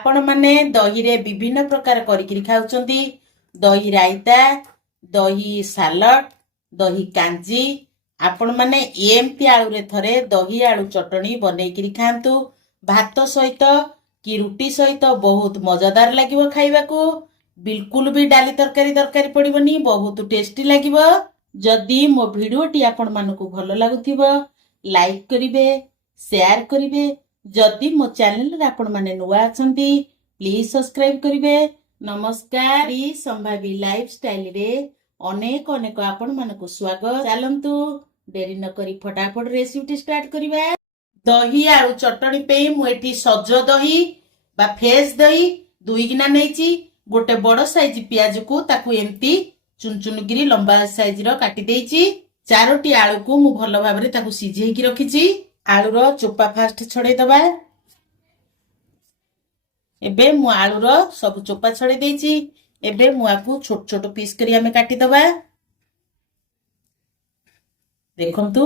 आपण माने दही रे विभिन्न प्रकार करिकिरी खाउचंती। दही रायता, दही सालड, दही कांजी। आपण माने एमती आलू रे थरे दही आलू चटणी बनेइकिरी खांतु। भात सहित कि रुटी सहित बहुत मजादार लागिवो खाइबाकू। बिल्कुल भी डाली तरकारी दरकारी पड़िबनी, बहुत टेस्टी लागिवो। जदि मो भिडियोटी आपण मानकू भल लागुथिबो लाइक करिवे, शेयर करिवे। जदि मो चैनल रे आपण माने नुआ अछंती प्लीज सब्सक्राइब करिवे। नमस्कार, संभावी लाइफस्टाइल रे अनेक अनेक आपण मानकू स्वागत। चलंतु देरी न करी फटाफट रेसिपी स्टार्ट करिवा। दही आलू चटणी पे मु एठी सज दही बा फ्रेश दही 2 गिना नेची। गोटे बड़ साइज प्याज को ताकू एमती चुन चुन गिरी लंबा साइज रो काटी देइची। 4टी आलू को मु भल भाबरे ताकू सिझेई की रखिची। आलू रो चोपा फास्ट छड़े दबा। एबे मु आलू रो सब चोपा छड़े देइची। एबे मु आकू छोट छोट पीस करी हमें काटी दबा। देखंतु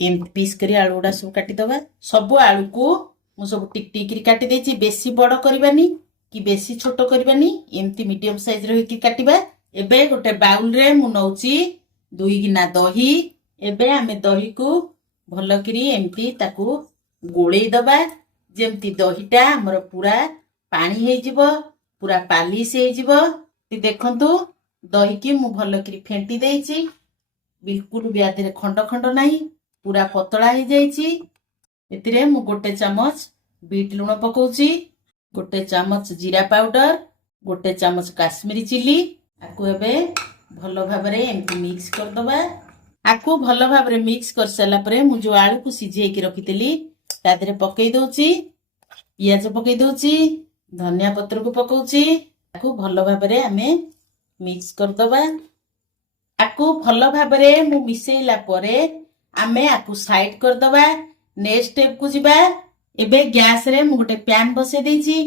एम पीस करी आलू उडा सब काटी दबा। सब आलू को मु सब टिक टिक करी काटी देइची। बेसी बड़ करबानी कि बेसी छोट करबानी, एमती मीडियम साइज रो की काटिबा। एबे गोटे बाउल रे मु नौची 2 गिना दही। एबे हमें दही को भल करी एमती ताकू गोळेई दबा। जेमती दहीटा हमर पूरा पानी हे जिवो, पूरा पालिश हे जिवो। देखंतु दही की मु भल करी फेंटी देइची। बिल्कुल भी आधे खंड खंड नाही, पूरा पतला हे जाइची। एतिरे मु गोटे चामच बीट लुण पकाउची, गोटे चामच जीरा पाउडर, गोटे चामच काश्मीरी चिली। आकु एबे भल भाबरे एमती मिक्स कर दबा। आकु भल भाबरे मिक्स कर साला परे मु जो आलू को सिझेई की रखितली ता देरे पकई दोची। पियाज पकई दोची, धनिया पत्र को पकाउची। आकु भल भाबरे हमें मिक्स कर दबा। आकु भल भाबरे मु मिसेइला परे आमे आकु साइड कर दबा। नेक्स्ट स्टेप को जिबा। एबे गैस रे मु गोटे पैन बसे देइची।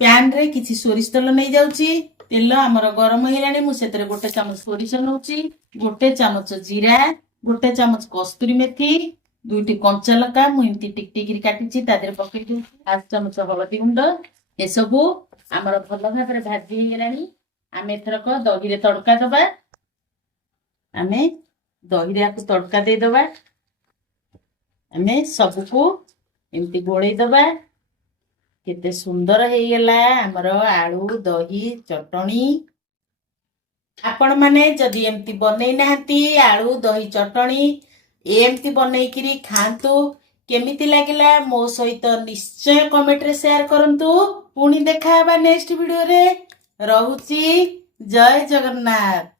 पैन रे किछि सोरिष तेल नै जाउची। तेल हमर गरम हेलानी। मु सेतरे गोटे चामच सोरिष नउची, गोटे चामच जीरा, गोटे चामच कस्तूरी मेथी, 2टी कंचा लका मु इमती टिक टिक करी काटिची ता देरे पकई दउ। 1 चामच हळदी गुंड। ए सबु हमर भल भाबरे भाजी हेलानी। आमे एथरक दही रे तड़का दबा। आमे दही रे आकु तड़का दे दबा। आमे सबको एमती गोळेई दबा। केते सुंदर हे गेला हमर आलू दही चटणी। आपण माने जदि एमती बनै नाहंती आलू दही चटणी एमती बनै किरी खांतु। केमिति लागिला मो सहित निश्चय कमेंट रे शेयर करंतु। पुणी देखा हेबा नेक्स्ट वीडियो रे। रहूची। जय जगन्नाथ।